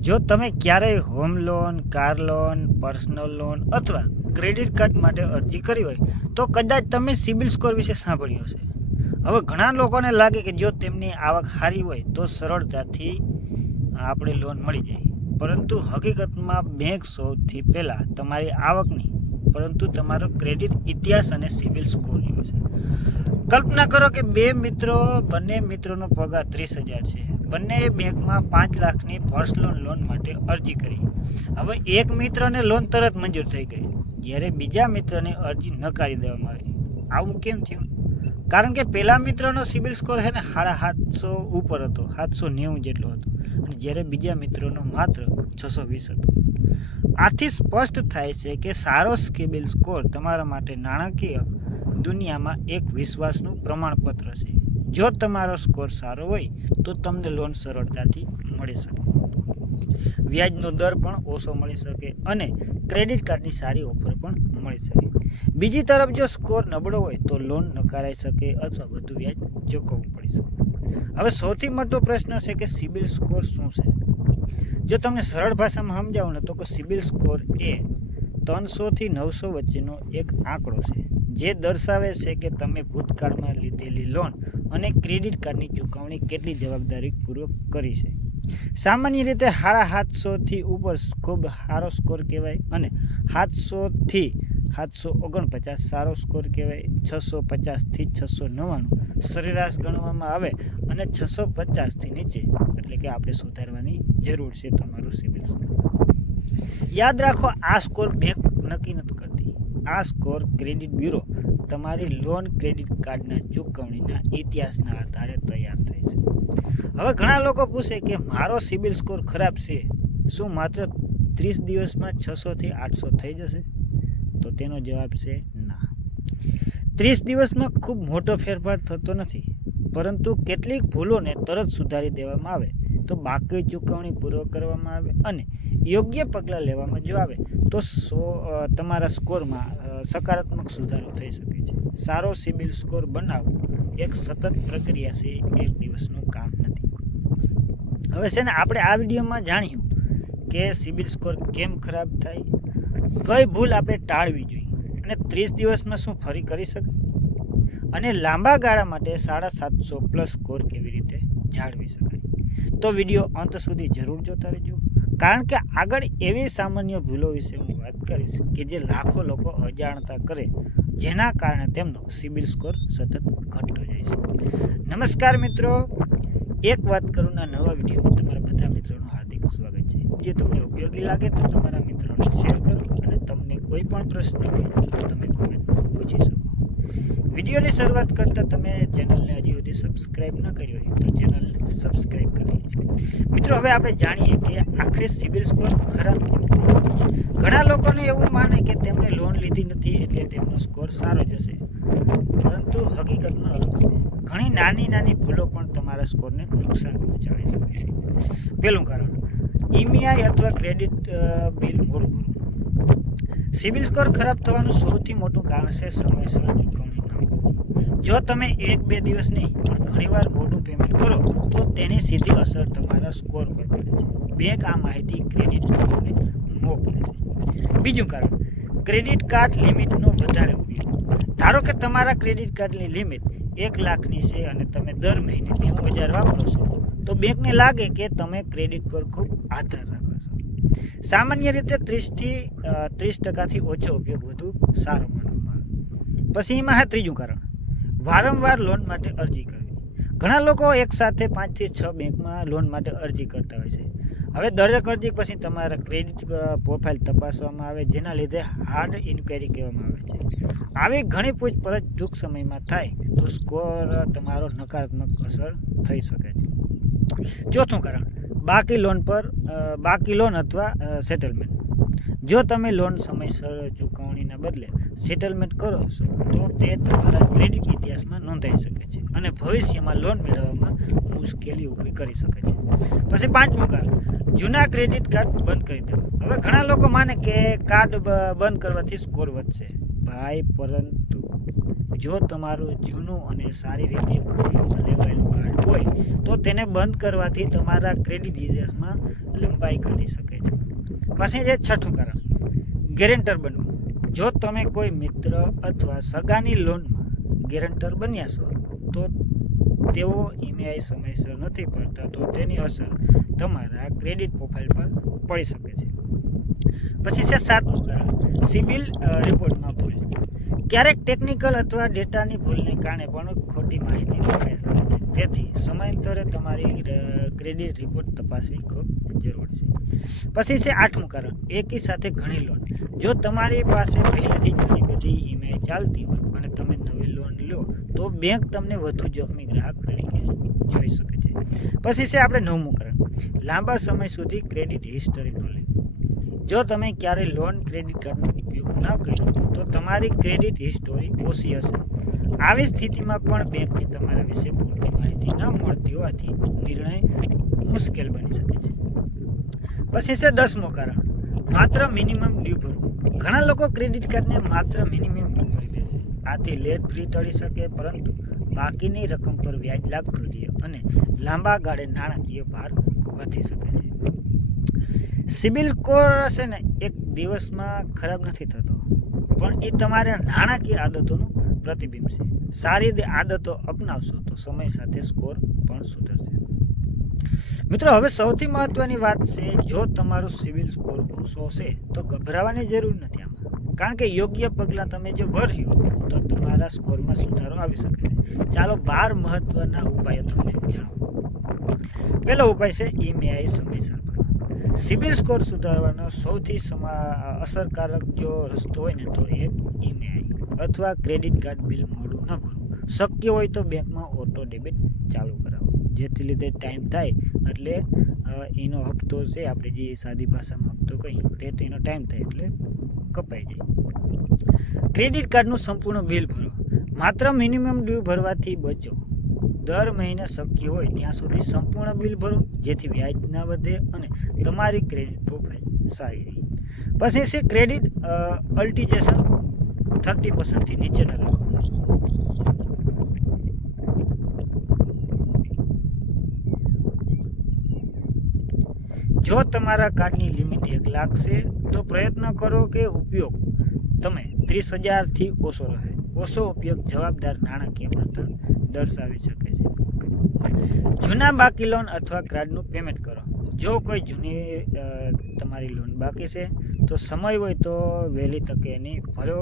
જો તમે ક્યારેય home loan, car loan, personal loan અથવા ક્રેડિટ કાર્ડ માટે અરજી કરી હોય તો કદાચ તમે સિબિલ સ્કોર વિશે સાંભળ્યું હશે. હવે ઘણા લોકોને લાગે કે જો તેમની આવક સારી હોય તો સરળતાથી આપણે લોન મળી જાય, પરંતુ હકીકતમાં બેંક સૌથી પહેલાં તમારી આવકની પરંતુ તમારો ક્રેડિટ ઇતિહાસ અને સિબિલ સ્કોર જોવે છે. કલ્પના કરો કે બંને મિત્રોનો પગાર 30,000 છે. બંને બેંકમાં 5 લાખની પર્સનલ લોન માટે અરજી કરી. હવે એક મિત્રને લોન તરત મંજૂર થઈ ગઈ, જ્યારે બીજા મિત્રને અરજી નકારી દેવામાં આવી. આવું કેમ થયું? કારણ કે પહેલા મિત્રનો સિબિલ સ્કોર છે ને 750 ઉપર હતો, 790 જેટલો હતો, અને જ્યારે બીજા મિત્રનો માત્ર 620 હતો. આથી સ્પષ્ટ થાય છે કે સારો સિબિલ સ્કોર તમારા માટે નાણાકીય દુનિયામાં એક વિશ્વાસનું પ્રમાણપત્ર છે. જો તમારો સ્કોર સારો હોય તો તમને લોન સરળતાથી મળી શકે, વ્યાજનો દર પણ ઓછો મળી શકે અને ક્રેડિટ કાર્ડની સારી ઓફર પણ મળી શકે. બીજી તરફ જો સ્કોર નબળો હોય તો લોન નકારાઈ શકે અથવા વધુ વ્યાજ ચૂકવવું પડી શકે. હવે સૌથી મોટો પ્રશ્ન છે કે સિબિલ સ્કોર શું છે? જો તમને સરળ ભાષામાં સમજાવું ને તો કે સિબિલ સ્કોર એ 300 થી 900 વચ્ચેનો એક આંકડો છે, જે દર્શાવે છે કે તમે ભૂતકાળમાં લીધેલી લોન અને ક્રેડિટ કાર્ડની ચૂકવણી કેટલી જવાબદારીપૂર્વક કરી છે. સામાન્ય રીતે 750 થી ઉપર ખૂબ સારો સ્કોર કહેવાય અને 700 થી 749 સારો સ્કોર કહેવાય. 650 થી 699 સરેરાશ ગણવામાં આવે અને 650 થી નીચે એટલે કે આપણે સુધારવાની જરૂર છે તમારું સિબિલ સ્કોર. યાદ રાખો, આ સ્કોર બેંક નક્કી નથી કરતી. આ સ્કોર ક્રેડિટ બ્યુરો તમારી લોન ક્રેડિટ કાર્ડના ચૂકવણીના ઇતિહાસના આધારે તૈયાર થાય છે. હવે ઘણા લોકો પૂછે કે મારો સિબિલ સ્કોર ખરાબ છે, શું માત્ર 30 દિવસમાં 600 થી 800 થઈ જશે? તો તેનો જવાબ છે ના. 30 દિવસમાં ખૂબ મોટો ફેરફાર થતો નથી, પરંતુ કેટલીક ભૂલોને તરત સુધારી દેવામાં આવે તો બાકી ચૂકવણી પૂર્વ કરવામાં આવે અને યોગ્ય પગલાં લેવામાં જો આવે તો તમારા સ્કોરમાં સકારાત્મક સુધારો થઈ શકે છે. સારો સિબિલ સ્કોર બનાવવો એક સતત પ્રક્રિયા છે, એક દિવસનું કામ નથી. હવે છે ને આપણે આ વિડીયોમાં જાણ્યું કે સિબિલ સ્કોર કેમ ખરાબ થાય, કઈ ભૂલ આપણે ટાળવી જોઈએ અને 30 દિવસમાં શું ફરી કરી શકાય, અને લાંબા ગાળા માટે 750+ સ્કોર કેવી રીતે જાળવી શકાય. તો વિડીયો અંત સુધી જરૂર જોતા રહેજો, કારણ કે આગળ એવી સામાન્ય ભૂલો વિશે હું વાત કરીશ કે જે લાખો લોકો અજાણતા કરે, જેના કારણે તેમનો સિબિલ સ્કોર સતત ઘટતો જાય છે. નમસ્કાર મિત્રો, એક વાત કરું ના નવા વિડીયોમાં તમારા બધા મિત્રોનું હાર્દિક સ્વાગત છે. જો તમને ઉપયોગી લાગે તો તમારા મિત્રોને શેર કરો અને તમને કોઈ પણ પ્રશ્ન હોય તો તમે કોમેન્ટમાં પૂછી શકો. વિડીયોની શરૂઆત કરતાં તમે ચેનલને હજી સુધી સબસ્ક્રાઈબ ન કરી હોય તો ચેનલને સબસ્ક્રાઈબ કરી લેજો. મિત્રો, હવે આપણે જાણીએ કે આખરે સિબિલ સ્કોર ખરાબ કેમ થાય. ઘણા લોકોને એવું માને કે તેમણે લોન લીધી નથી એટલે તેમનો સ્કોર સારો જ હશે, પરંતુ હકીકતમાં અલગ છે. ઘણી નાની ભૂલો પણ તમારા સ્કોરને નુકસાન પહોંચાડી શકે છે. પહેલું કારણ, ઈએમઆઈ અથવા ક્રેડિટ બિલ મોડું ભરવું. સિબિલ સ્કોર ખરાબ થવાનું સૌથી મોટું કારણ છે સમયસર ચૂકવણી ન કરવી. જો તમે 1-2 દિવસ નહીં પણ ઘણીવાર મોડું પેમેન્ટ કરો તો તેની સીધી અસર તમારા સ્કોર પર પડે છે. બેંક આ માહિતી ક્રેડિટ બ્યુરોને મોકલે છે. બીજું કારણ, ક્રેડિટ કાર્ડ લિમિટનો વધારે ઉપયોગ. ધારો કે તમારા ક્રેડિટ કાર્ડની લિમિટ 1 લાખની છે અને તમે દર મહિને 90,000 વાપરો છો, તો બેંકને લાગે કે તમે ક્રેડિટ પર ખૂબ આધાર રાખો છો. સામાન્ય રીતે 30% ઓછો ઉપયોગ વધુ સારો માનવામાં આવે. પછી એમાં ત્રીજું કારણ, વારંવાર લોન માટે અરજી કરવી. ઘણા લોકો એકસાથે 5 થી 6 બેંકમાં લોન માટે અરજી કરતા હોય છે. હવે દરેક અરજી પછી તમારા ક્રેડિટ પ્રોફાઇલ તપાસવામાં આવે, જેના લીધે હાર્ડ ઇન્ક્વાયરી કહેવામાં આવે છે. આવી ઘણી પૂછપરછ ટૂંક સમયમાં થાય તો સ્કોર તમારો નકારાત્મક અસર થઈ શકે છે. ચોથું કારણ, બાકી લોન અથવા સેટલમેન્ટ. જો તમે લોન સમયસર ચૂકવણીના બદલે સેટલમેન્ટ કરો છો તો તે તમારા ક્રેડિટ ઇતિહાસમાં નોંધાઈ શકે છે અને ભવિષ્યમાં લોન મેળવવામાં મુશ્કેલી ઊભી કરી શકે છે. પછી પાંચમું કારણ, જૂના ક્રેડિટ કાર્ડ બંધ કરી દેવા. હવે ઘણા લોકો માને કે કાર્ડ બંધ કરવાથી સ્કોર વધશે. ભાઈ, પરંતુ જો તમારું જૂનું અને સારી રીતે ઉપયોગમાં લેવાયેલું કાર્ડ કાર્ડ હોય તો તેને બંધ કરવાથી તમારા ક્રેડિટ ઇતિહાસમાં લંબાઈ ઘટી શકે છે. પછી છે છઠ્ઠું કારણ, ગેરેન્ટર બનવું. જો તમે કોઈ મિત્ર અથવા સગાની લોનમાં ગેરેન્ટર બન્યા છો તો તેઓ ઈએમઆઈ સમયસર નથી ભરતા તો તેની અસર તમારા ક્રેડિટ પ્રોફાઇલ પર પડી શકે છે. પછી છે સાતમું કારણ, સિબિલ રિપોર્ટમાં ભૂલ. ક્યારેક ટેકનિકલ અથવા ડેટાની ભૂલને કારણે પણ ખોટી માહિતી દેખાઈ શકે છે. તેથી સમયાંતરે તમારી ક્રેડિટ રિપોર્ટ તપાસવી ખૂબ જરૂર છે. પછી છે આઠમું કારણ, એકી સાથે ઘણી લોન. જો તમારી પાસે પહેલેથી જ ઘણી બધી ઈએમઆઈ ચાલતી હોય અને તમે નવી લોન લો તો બેંક તમને વધુ જોખમી ગ્રાહક તરીકે જોઈ શકે છે. પછી છે આપણે નવમું કારણ, લાંબા સમય સુધી ક્રેડિટ હિસ્ટરી ન લે. જો તમે ક્યારેય લોન ક્રેડિટ કાર્ડનો ઉપયોગ ન કર્યો તો તમારી ક્રેડિટ હિસ્ટોરી ઓછી હશે. આવી સ્થિતિમાં પણ બેંકને તમારા વિશે પૂરતી માહિતી ન મળતી હોવાથી નિર્ણય મુશ્કેલ બની શકે છે. પછી છે 10મું કારણ, માત્ર મિનિમમ ડ્યુ ભરવું. ઘણા લોકો ક્રેડિટ કાર્ડને માત્ર મિનિમમ ડ્યુ ભરી દે છે. આથી લેટ ફી ટળી શકે પરંતુ બાકીની રકમ પર વ્યાજ લાગતું રહે અને લાંબા ગાળે નાણાકીય ભાર વધી શકે છે. સિબિલ સ્કોર હશે ને એક દિવસમાં ખરાબ નથી થતો, પણ એ તમારા નાણાકીય આદતોનું પ્રતિબિંબ છે. સારી આદતો અપનાવશો તો સમય સાથે સ્કોર પણ સુધરશે. મિત્રો, હવે સૌથી મહત્વની વાત છે, જો તમારું સિબિલ સ્કોર ઓછો છે તો ગભરાવાની જરૂર નથી આમાં, કારણ કે યોગ્ય પગલાં તમે જો ભર્યું તો તમારા સ્કોરમાં સુધારો આવી શકે છે. ચાલો 12 મહત્વના ઉપાયો તમને જણાવો. પહેલો ઉપાય છે ઈએમઆઈ સમયસર ભરવા. સિબિલ સ્કોર સુધારવાનો સૌથી અસરકારક જો રસ્તો હોય ને તો એક ઈએમઆઈ અથવા ક્રેડિટ કાર્ડ બિલ મોડું ન ભરવું. શક્ય હોય તો બેંકમાં ઓટો ડેબિટ ચાલુ કરાવો, જેથી લીધે ટાઈમ થાય એટલે એનો હપ્તો છે, આપણે જે સાદી ભાષામાં હપ્તો કહીએ તેનો ટાઈમ થાય એટલે કપાઈ જાય. ક્રેડિટ કાર્ડનું સંપૂર્ણ બિલ ભરો. માત્ર મિનિમમ ડ્યુ ભરવાથી બચો. દર મહિને શક્ય હોય ત્યાં સુધી સંપૂર્ણ બિલ ભરો, જેથી વ્યાજ ન વધે અને તમારી ક્રેડિટ પ્રોફાઇલ સારી રહે. પછી છે ક્રેડિટ અલ્ટિજેશન 30% નીચે ન રાખો. જો તમારા કાર્ડની લિમિટ 1 લાખ છે તો પ્રયત્ન કરો કે ઉપયોગ તમે 30,000થી ઓછો રહે. ઓછો ઉપયોગ જવાબદાર નાણાકીય વર્તન દર્શાવી શકે છે. જૂના બાકી લોન અથવા કાર્ડનું પેમેન્ટ કરો. જો કોઈ જૂની તમારી લોન બાકી છે તો સમય હોય તો વહેલી તકે એની ભરો.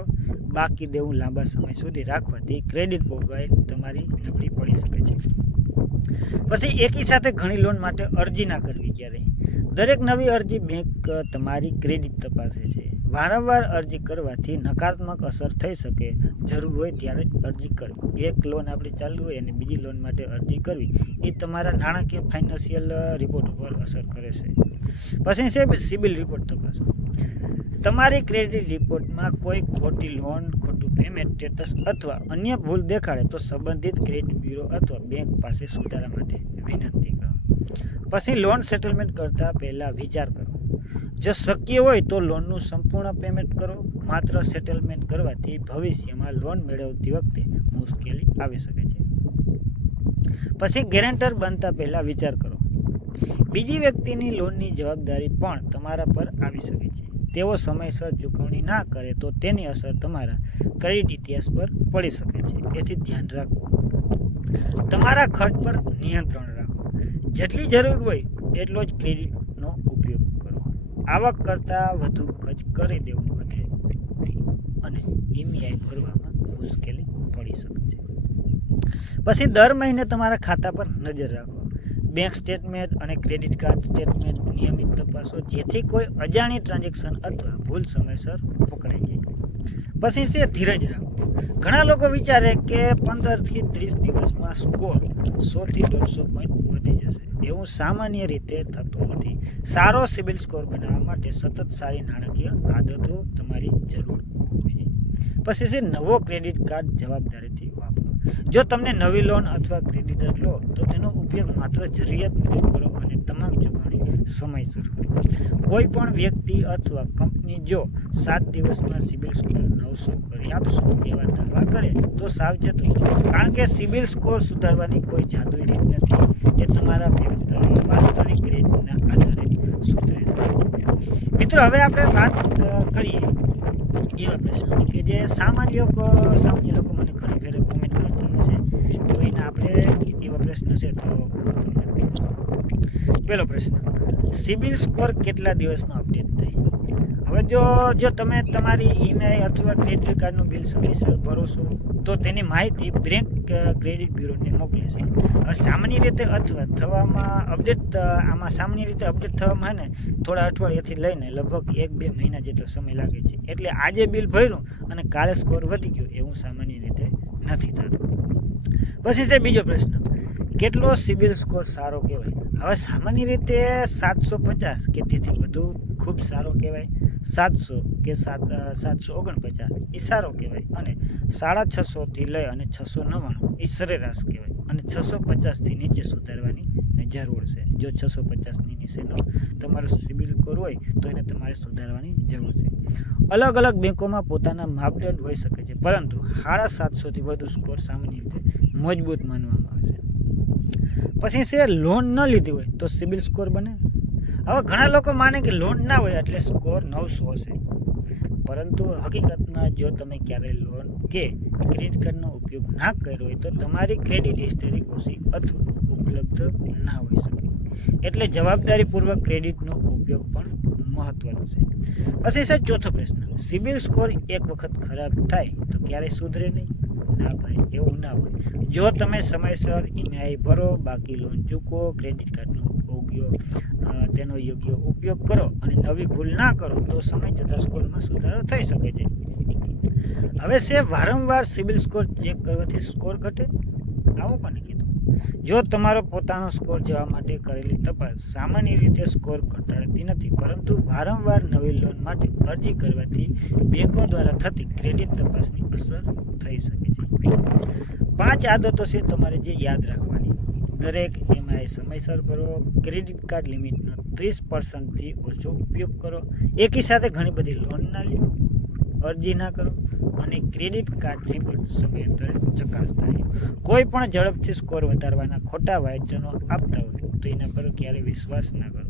બાકી દેવું લાંબા સમય સુધી રાખવાથી ક્રેડિટ પ્રોફાઇલ તમારી નબળી પડી શકે છે. પછી એકી સાથે ઘણી લોન માટે અરજી ના કરવી. ક્યારેય દરેક નવી અરજી બેંક તમારી ક્રેડિટ તપાસે છે. વારંવાર અરજી કરવાથી નકારાત્મક અસર થઈ શકે. જરૂર હોય ત્યારે અરજી કરવી. એક લોન આપણી ચાલુ હોય અને બીજી લોન માટે અરજી કરવી એ તમારા નાણાકીય ફાઇનાન્શિયલ રિપોર્ટ ઉપર અસર કરે છે. પછી છે સિબિલ રિપોર્ટ તપાસો. તમારી ક્રેડિટ રિપોર્ટમાં કોઈ ખોટી લોન, ખોટું પેમેન્ટ સ્ટેટસ અથવા અન્ય ભૂલ દેખાડે તો સંબંધિત ક્રેડિટ બ્યુરો અથવા બેંક પાસે સુધારા માટે વિનંતી કરો. પછી લોન સેટલમેન્ટ કરતા પહેલાં વિચાર કરો. જો શક્ય હોય તો લોનનું સંપૂર્ણ પેમેન્ટ કરો. માત્ર સેટલમેન્ટ કરવાથી ભવિષ્યમાં લોન મેળવતી વખતે મુશ્કેલી આવી શકે છે. પછી ગેરેન્ટર બનતા પહેલાં વિચાર કરો. બીજી વ્યક્તિની લોનની જવાબદારી પણ તમારા પર આવી શકે છે. તેઓ સમયસર ચૂકવણી ના કરે તો તેની અસર તમારા ક્રેડિટ ઇતિહાસ પર પડી શકે છે. એથી ધ્યાન રાખો. તમારા ખર્ચ પર નિયંત્રણ રાખો. જેટલી જરૂર હોય એટલો જ ક્રેડિટનો ઉપયોગ કરો. આવક કરતાં વધુ ખર્ચ કરી દેવું વધે અને ઈએમઆઈ ભરવામાં મુશ્કેલી પડી શકે છે. પછી દર મહિને તમારા ખાતા પર નજર રાખો. બેંક સ્ટેટમેન્ટ અને ક્રેડિટ કાર્ડ સ્ટેટમેન્ટ નિયમિત તપાસો, જેથી કોઈ અજાણી ટ્રાન્ઝેક્શન અથવા ભૂલ સમયસર પકડાઈ જાય. પછી છે ધીરજ રાખો. ઘણા લોકો વિચારે કે 15થી 30 દિવસમાં સ્કોર 100થી 150 પોઈન્ટ વધી જશે. એવું સામાન્ય રીતે થતું નથી. સારો સિબિલ સ્કોર બનાવવા માટે સતત સારી નાણાકીય આદતો તમારી જરૂર હોવી જોઈએ. પછી છે નવો ક્રેડિટ કાર્ડ જવાબદારીથી વાપરો. જો તમને નવી લોન અથવા ક્રેડિટ કાર્ડ લો તો તેનો ઉપયોગ માત્ર જરૂરિયાત મુજબ કરો અને તમામ ચૂકવણી સમયસર કરો. કોઈ પણ વ્યક્તિ અથવા કંપની જો 7 દિવસમાં સિબિલ સ્કોર 900 કરી આપશો એવા દાવા કરે તો સાવચેત રહો, કારણ કે સિબિલ સ્કોર સુધારવાની કોઈ જાદુઈ રીત નથી. તે તમારા વાસ્તવિક ક્રેડિટના આધારે સુધરે છે. મિત્રો, હવે આપણે વાત કરીએ એવા પ્રશ્નોની કે જે સામાન્ય લોકો મને ઘણી ફેરે કોમેન્ટ કરતા હોય છે, તો એના આપણે એવા પ્રશ્ન છે. તો પહેલો પ્રશ્ન, સિબિલ સ્કોર કેટલા દિવસમાં અપડેટ થાય? હવે જો તમે તમારી ઈએમઆઈ અથવા ક્રેડિટ કાર્ડનું બિલ સમયસર ભરો છો તો તેની માહિતી બેંક ક્રેડિટ બ્યુરોને મોકલે છે. હવે સામાન્ય રીતે અપડેટ થવામાં ને થોડા અઠવાડિયાથી લઈને લગભગ 1-2 મહિના જેટલો સમય લાગે છે. એટલે આજે બિલ ભર્યું અને કાલે સ્કોર વધી ગયો એવું સામાન્ય રીતે નથી થતું. પછી છે બીજો પ્રશ્ન, કેટલો સિબિલ સ્કોર સારો કહેવાય? હવે સામાન્ય રીતે 750 કે તેથી વધુ ખૂબ સારો કહેવાય, 700 કે 749 એ સારો કહેવાય, અને 650 થી લઈ અને 699 એ સરેરાશ કહેવાય, અને 650 થી નીચે સુધારવાની જરૂર છે. જો 650 ની નીચેનો તમારો સિબિલ સ્કોર હોય તો એને તમારે સુધારવાની જરૂર છે. અલગ અલગ બેંકોમાં પોતાના માપદંડ હોઈ શકે છે, પરંતુ 750 થી વધુ સ્કોર સામાન્ય રીતે મજબૂત માનવામાં આવે છે. પછી છે લોન ન લીધી હોય તો સિબિલ સ્કોર બને? હવે ઘણા લોકો માને કે લોન ના હોય એટલે સ્કોર 900 હશે, પરંતુ હકીકતમાં જો તમે ક્યારેય લોન કે ક્રેડિટ કાર્ડનો ઉપયોગ ના કર્યો હોય તો તમારી ક્રેડિટ હિસ્ટરી ઓછી અથવા ઉપલબ્ધ ના હોઈ શકે. એટલે જવાબદારીપૂર્વક ક્રેડિટનો ઉપયોગ પણ મહત્વનો છે. પછી છે ચોથો પ્રશ્ન, સિબિલ સ્કોર એક વખત ખરાબ થાય તો ક્યારેય સુધરે નહીં? ના ભાઈ, એવું ના હોય. જો તમે સમયસર ઈએમઆઈ ભરો, બાકી લોન ચૂકવો, ક્રેડિટ કાર્ડનો તેનો યોગ્ય ઉપયોગ કરો અને નવી ભૂલ ના કરો તો સમય જતાં સ્કોરમાં સુધારો થઈ શકે છે. હવે છે વારંવાર સિબિલ સ્કોર ચેક કરવાથી સ્કોર ઘટે? આવું કોને કીધું? જો તમારો પોતાનો સ્કોર જોવા માટે કરેલી તપાસ સામાન્ય રીતે સ્કોર ઘટાડતી નથી, પરંતુ વારંવાર નવી લોન માટે અરજી કરવાથી બેંકો દ્વારા થતી ક્રેડિટ તપાસની અસર થઈ શકે છે. 5 આદતો છે તમારે જે યાદ રાખવાની. દરેક ઈએમઆઈ સમયસર ભરો, ક્રેડિટ કાર્ડ લિમિટનો 30% થી ઓછો ઉપયોગ કરો, એકી સાથે ઘણી બધી લોન ના લ્યો, અરજી ના કરો, અને ક્રેડિટ કાર્ડ લિમિટ સમયાંતરે ચકાસતા રહો. કોઈ પણ ઝડપથી સ્કોર વધારવાના ખોટા વાંચનો આપતા હોય તો એના પર ક્યારેય વિશ્વાસ ના કરો.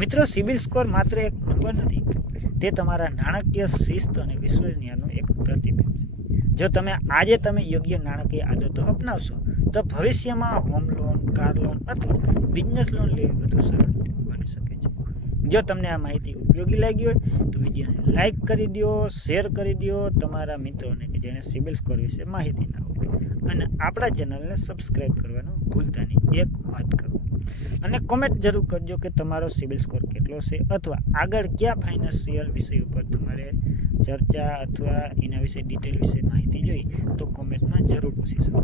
મિત્રો, સિબિલ સ્કોર માત્ર એક નંબર નથી, તે તમારા નાણાકીય શિસ્ત અને વિશ્વસનીયતાનું એક પ્રતિબિંબ છે. જો આજે તમે યોગ્ય નાણાકીય આદતો અપનાવશો તો ભવિષ્યમાં હોમ લોન, કાર લોન અથવા બિઝનેસ લોન લેવી વધુ સરળ બની શકે છે. જો તમને આ માહિતી ઉપયોગી લાગી હોય તો વિડીયોને લાઈક કરી દો, શેર કરી દો તમારા મિત્રોને કે જેને સિબિલ સ્કોર વિશે માહિતી ના હોય, અને આપણા ચેનલને સબસ્ક્રાઈબ કરવાનું ભૂલતા નહીં. એક વાત કરો અને કોમેન્ટ જરૂર કરજો કે તમારો સિબિલ સ્કોર કેટલો છે, અથવા આગળ કયા ફાઇનાન્શિયલ વિષય ઉપર તમારે ચર્ચા અથવા એના વિશે ડિટેલ વિશે માહિતી જોઈ તો કોમેન્ટમાં જરૂર પૂછી શકો.